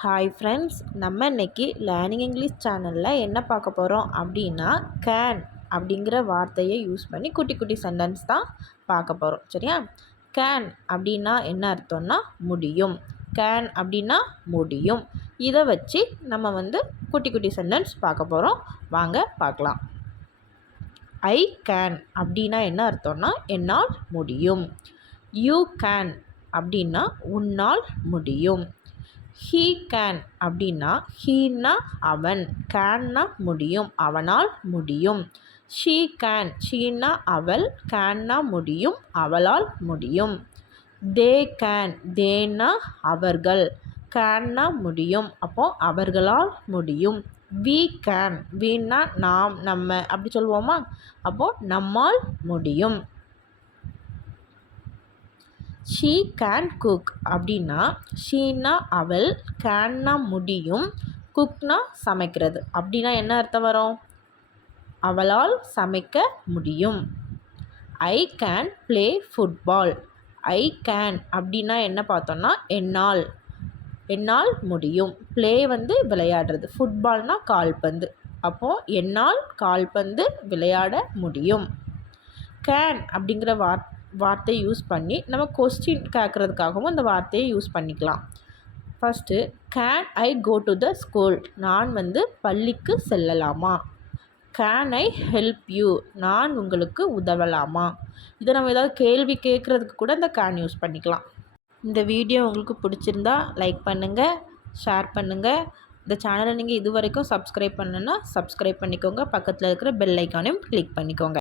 Hi friends, நம்ம இன்றைக்கி learning English சேனலில் என்ன பார்க்க போகிறோம் அப்படின்னா கேன் அப்படிங்கிற வார்த்தையை யூஸ் பண்ணி குட்டி குட்டி சென்டென்ஸ் தான் பார்க்க போகிறோம். சரியா? கேன் அப்படின்னா என்ன அர்த்தம்னா முடியும். கேன் அப்படின்னா முடியும். இதை வச்சு நம்ம குட்டி குட்டி சென்டென்ஸ் பார்க்க போகிறோம். வாங்க பார்க்கலாம். ஐ கேன் அப்படின்னா என்ன அர்த்தம்னா என்னால் முடியும். யூ கேன் அப்படின்னா உன்னால் முடியும். ஹீ கேன் அப்படின்னா ஹீன்னா அவன், கேன்னா முடியும், அவனால் முடியும். ஷீ கேன், ஷீன்னா அவள், கேன்னா முடியும், அவளால் முடியும். தே கேன், தேன்னா அவர்கள், கேன்னா முடியும், அப்போ அவர்களால் முடியும். வி கேன், வீன்னா நாம், நம்ம அப்படி சொல்லுவோமா, அப்போது நம்மால் முடியும். ஷீ கேன் குக் அப்படின்னா ஷீனா அவள், கேன்னா முடியும், குக்னா சமைக்கிறது. அப்படின்னா என்ன அர்த்தம் வரும்? அவளால் சமைக்க முடியும். I can play football. I can அப்படின்னா என்ன பார்த்தோன்னா என்னால் முடியும். ப்ளே விளையாடுறது, ஃபுட்பால்னால் கால்பந்து. அப்போது என்னால் கால்பந்து விளையாட முடியும். கேன் அப்படிங்கிற வார்த்தையை யூஸ் பண்ணி நம்ம கொஸ்டின் கேட்குறதுக்காகவும் அந்த வார்த்தையை யூஸ் பண்ணிக்கலாம். First, can I go to the school, நான் பள்ளிக்கு செல்லலாமா? கேன் ஐ ஹெல்ப் யூ, நான் உங்களுக்கு உதவலாமா? இதை நம்ம ஏதாவது கேள்வி கேட்குறதுக்கு கூட இந்த கேன் யூஸ் பண்ணிக்கலாம். இந்த வீடியோ உங்களுக்கு பிடிச்சிருந்தா லைக் பண்ணுங்கள், ஷேர் பண்ணுங்கள். இந்த சேனலை நீங்கள் இது வரைக்கும் சப்ஸ்கிரைப் பண்ணணுன்னா சப்ஸ்கிரைப் பண்ணிக்கோங்க. பக்கத்தில் இருக்கிற பெல் ஐக்கானையும் கிளிக் பண்ணிக்கோங்க.